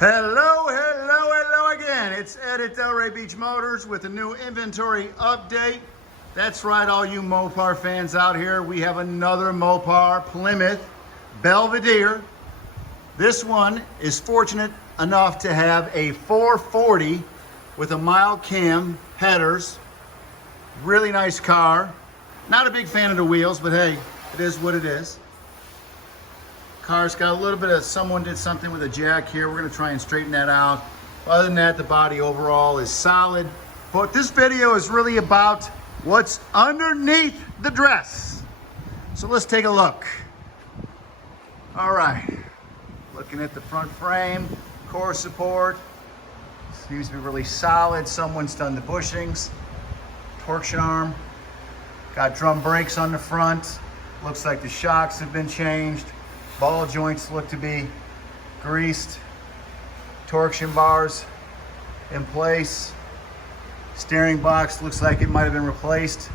Hello again. It's Ed at Delray Beach Motors with a new inventory update. That's right, all you Mopar fans out here. We have another Mopar, Plymouth Belvedere. This one is fortunate enough to have a 440 with a mild cam headers. Really nice car. Not a big fan of the wheels, but hey, it is what it is. Car's got a little bit of, someone did something with a jack here. We're gonna try and straighten that out. Other than that, the body overall is solid. But this video is really about what's underneath the dress. So let's take a look. All right, looking at the front frame, core support. Seems to be really solid. Someone's done the bushings. Torsion arm. Got drum brakes on the front. Looks like the shocks have been changed. Ball joints look to be greased. Torsion bars in place. Steering box looks like it might have been replaced.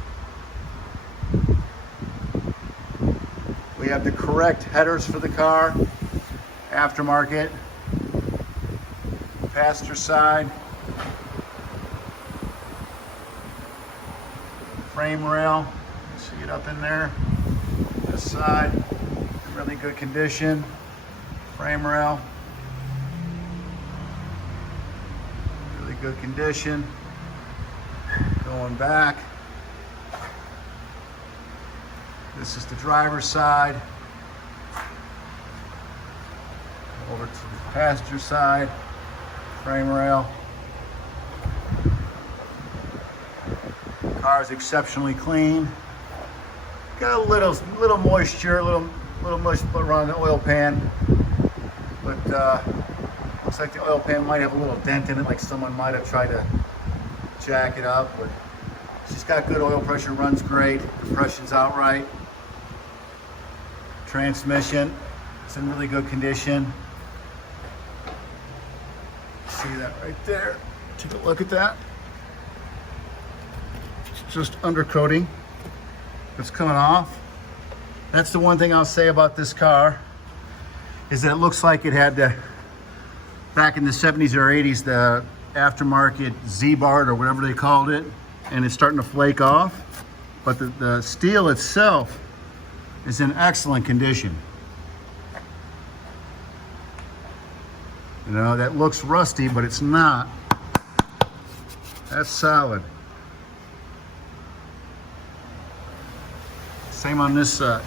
We have the correct headers for the car. Aftermarket. Passenger side. Frame rail. See it up in there. This side. Really good condition. Frame rail. Really good condition. Going back. This is the driver's side. Over to the passenger side. Frame rail. Car is exceptionally clean. Got a little moisture, a little mush around the oil pan, but looks like the oil pan might have a little dent in it, like someone might have tried to jack it up, but she's got good oil pressure, runs great, compression's outright. Transmission, it's in really good condition. See that right there? Take a look at that. It's just undercoating that's coming off. That's the one thing I'll say about this car, is that it looks like it had the, back in the 70s or 80s, the aftermarket Z-bar or whatever they called it, and it's starting to flake off. But the steel itself is in excellent condition. You know, that looks rusty, but it's not. That's solid. Same on this side.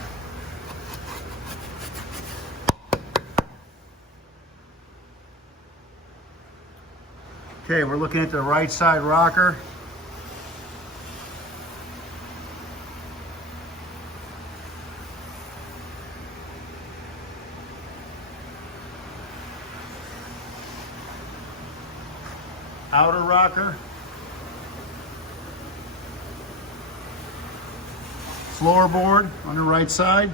Okay, we're looking at the right side rocker. Outer rocker. Floorboard on the right side.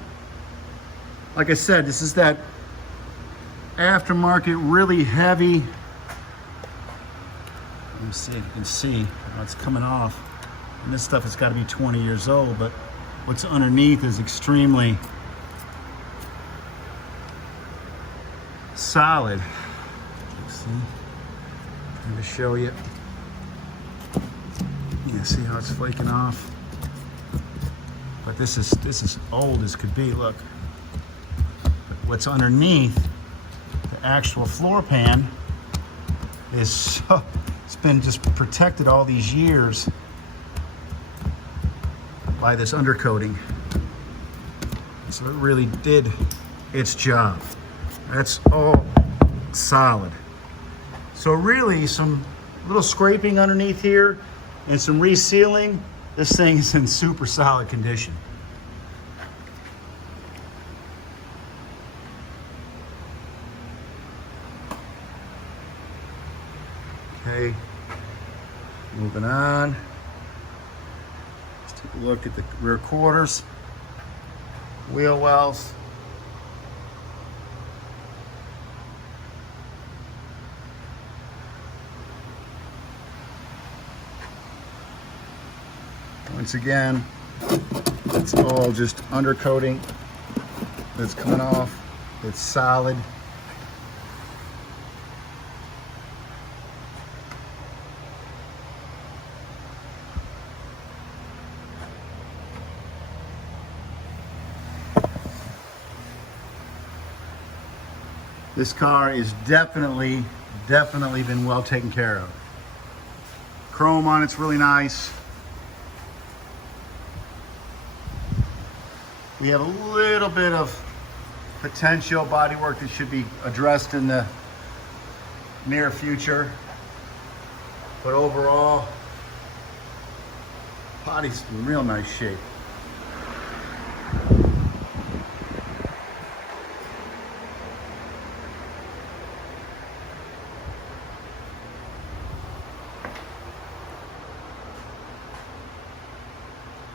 Like I said, this is that aftermarket, really heavy. Let me see if you can see how it's coming off. And this stuff has got to be 20 years old, but what's underneath is extremely solid. Let's see. I'm going to show you. You can see how it's flaking off. But this is old as could be. Look. But what's underneath the actual floor pan is so. It's been just protected all these years by this undercoating. So it really did its job. That's all solid. So really some little scraping underneath here and some resealing. This thing is in super solid condition. Okay, moving on. Let's take a look at the rear quarters, wheel wells. Once again, it's all just undercoating that's coming off. It's solid. This car is definitely been well taken care of. Chrome on it's really nice. We have a little bit of potential bodywork that should be addressed in the near future. But overall, body's in real nice shape.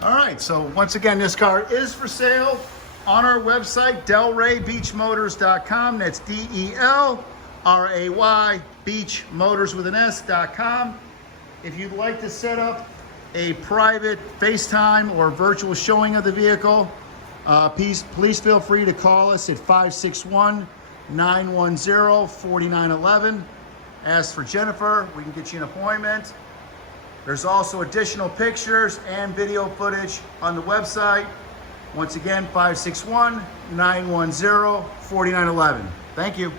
All right, so once again, this car is for sale on our website, delraybeachmotors.com. That's DELRAY, Beach Motors with an S.com. If you'd like to set up a private FaceTime or virtual showing of the vehicle, please feel free to call us at 561-910-4911. Ask for Jennifer, we can get you an appointment. There's also additional pictures and video footage on the website. Once again, 561-910-4911. Thank you.